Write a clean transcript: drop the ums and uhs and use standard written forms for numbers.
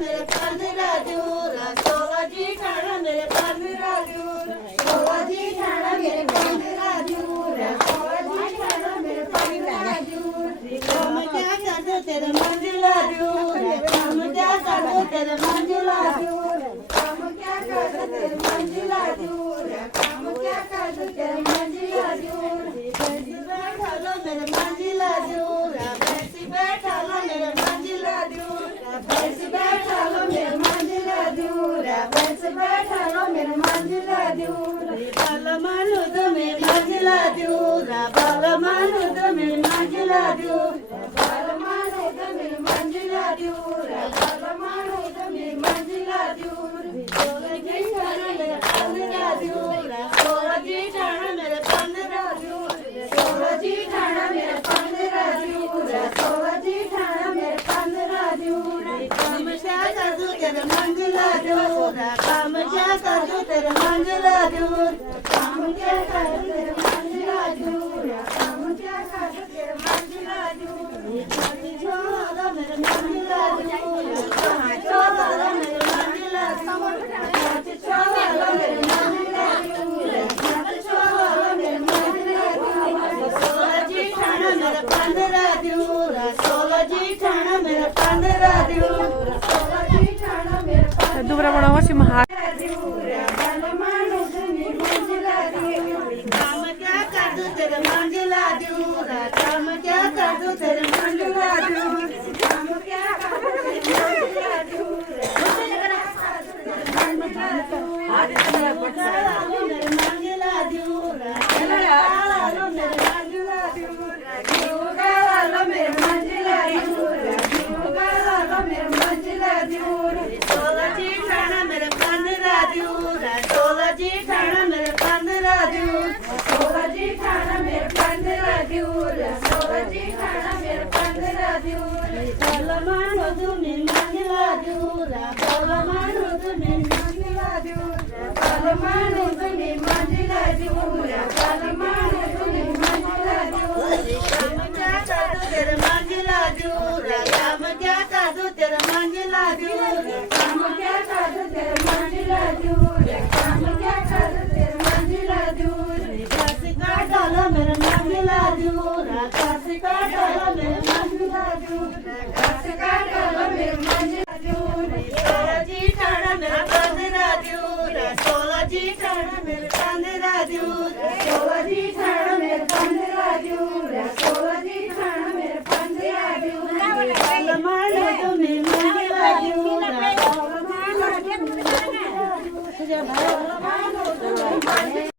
मेरे पंद्रह दूर सोला जी ठाणा मेरे पंद्रह दूर सोला जी ठाणा मेरे पंद्रह दूर सोला जी ठाणा मेरे पंद्रह दूर हम क्या कर दो तेरे मंजिला दूर हम क्या कर दो तेरे मंजिला दूर हम क्या कर दो तेरे मंजिला दूर हम क्या कर दो तेरे मंजिला दूर बैठा लो मेरे मंजिला दूर बैठा लो मेरे मंजिला दूर बैठा लो मेरे मंजिला दूर बैठा लो मेरे मंजिला दूर बाल मानो तो मेरे मंजिला दूर बाल मानो तो मेरे मंजिला दूर बाल मानो तो मेरे मंजिला दूर बाल मानो तो मेरे मंजिला दूर सोलह जी ठाणा मेरे पंद्रह दूर सोलह जी ठाणा मेरे पंद्रह दूर सोलह जी ठाणा मेरे पंद्रह दूर सोलह जी ठाणा मेरे पंद्रह दूर काम क्या कर दूं तेरे मंजिला दूर काम क्या कर दूं तेरे मंजिला दूर काम क्या कर दूं तेरे मंजिला दूर काम क्या कर दूं तेरे मंजिला दूर छोड़ा मेरे मंजिला दूर छोड़ा मेरे मंजिला दूर छोड़ा मेरे मंजिला दूर छोड़ा मेरे मंजिला दूर सोलह जी ठाणा मेरे पंद्रह दूर सोलह जी ठाणा मेरे पंद्रह दूर सोलह जी ठाणा मेरे Dobra, bona, właśnie macha. काम क्या कर दूं तेरे मंजिला दूर काम क्या कर दूं तेरे मंजिला दूर काम क्या कर दूं तेरे मंजिला दूर मेरे मंजिला दूर मेरे मंजिला दूर मेरे मंजिला दूर सोलह जी ठाणा मेरे पंद्रह दूर सोलह जी ठाणा मेरे पंद्रह दूर सोलह जी ठाणा मेरे पंद्रह दूर सोलह जी ठाणा मेरे पंद्रह दूर बाल मानो तुम्हें मंजिला दूर बाल मानो तुम्हें मंजिला दूर बाल मानो तुम्हें मंजिला दूर बाल मानो तुम्हें मंजिला दूर काम क्या कर दूं तेरे मंजिला दूर काम क्या कर दूं तेरे मंजिला दूर काम क्या कर दूं तेरे मंजिला दूर काम क्या कर दूं तेरे मंजिला दूर काशी का डालो मेरे मंजिला दूर काशी का डालो मेरे मंजिला दूर काशी का डालो मेरे मंजिला दूर सोलह जी ठाणा मेरे पंद्रह दूर सोलह जी ठाणा मेरे पंद्रह दूर सोलह जी ठाणा मेरे पंद्रह दूर सोलह जी ठाणा मेरे पंद्रह दूर बाल मानो तुम्हें मंजिला दूर बाल मानो तुम्हें मंजिला दूर